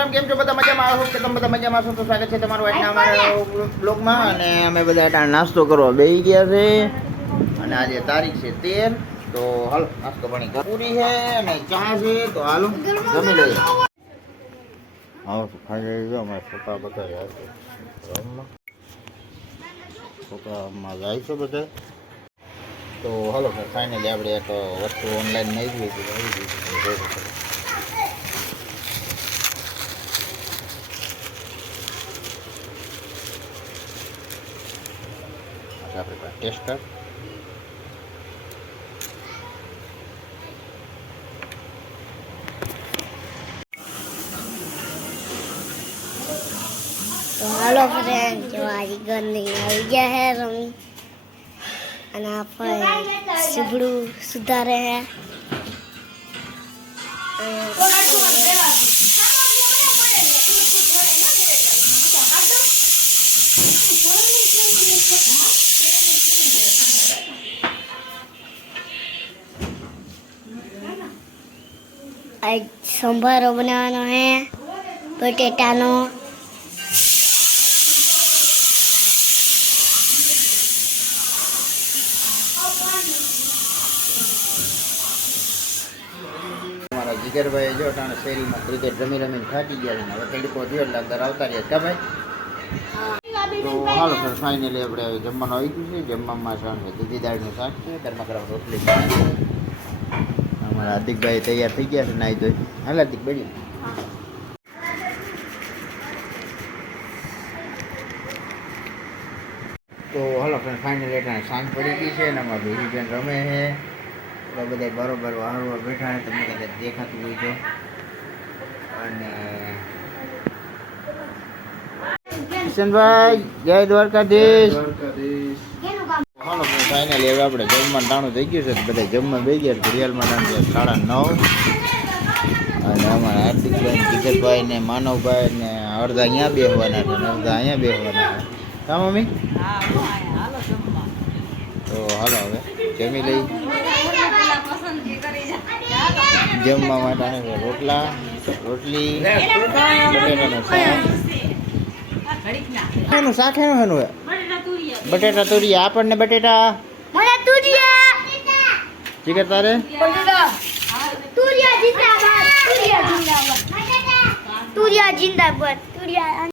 સીતારામ કેમ છો? બધા મજામાં? આવો કે તમે બધા મજામાં છો તો સ્વાગત છે તમારું આજના અમારા બ્લોગમાં. અને અમે બધા અટાણે નાસ્તો કરવા બેસી ગયા છે. અને આજે તારીખ છે તેર. તો હાલો નાસ્તો પાણી કર- પૂરી છે અને ચા છે. તો હાલો જમી લઈએ. હા ખાઈ લેજો અમારા છોકરા બધા જાય છે. છોકરામાં જાય છે બધા. તો હાલો ફાઇનલી આપણે એક વસ્તુ ઓનલાઈન નહીં હતી આવી ગઈ છે. જોઈ શકો. આ આપણી પાસે ટેસ્ટર તો હાલો ફ્રેન્ડ જો આજે ઘરની આવી ગયા હે રમી આજ સંભારો બનાવવાનો હે. બટેટાનો. અમારા જીગરભાઈ જો ટાણે શેરીમાં ક્રિકેટ રમી રમીને થાકી ગયા છે હવે તડકો થયો એટલે અંદર આવતા રહ્યા કા ભાઈ? તો હાલો સર ફાઇનલી આપણે હવે જમવાનું આવી ગયું છે. જમવામાં સામે દૂધી દાળનું શાક છે. ગરમા ગરમ રોટલી અમારા હાર્દિકભાઈ તૈયાર થઈ ગયા છે નાઈ ધોઈ. હાલ હાર્દિક, બેડી. તો હાલો ફ્રેન્ડ ફાઇનલ એટલે સાંજ પડી ગઈ છે અને અમારા ભેગી બેન રમે છે. આપણે બધા બરોબર વારવાર બેઠા છે, તમને કદાચ દેખાતું હોય તો. અને કિશનભાઈ જય દ્વારકાધીશ. હાલો ફાઇનલી હવે આપણે જમવાનું ટાણું થઈ ગયું છે તો બધા જમવા બે ગયા ઘડિયાળમાં ટાણું છે સાડા નવ. અને અમારા હાર્દિકભાઈ કિશનભાઈ ને માનવભાઈ ને અડધા અહીંયા બેસવાના છે ને અડધા અહીંયા બેસવાના છે. કા મમ્મી? તો હાલો હવે જમી લઈ. જમવા માટે રોટલા રોટલી બટેટાનું શાક. શાક એનું હેનું હે? બટેટા તુરિયા આપણને બટેટા. મને તુરિયા. જીગર તારે? તુરિયા જિંદાબાદ તુરિયા જિંદાબાદ. તુરિયા જિંદાબાદ તુરિયા.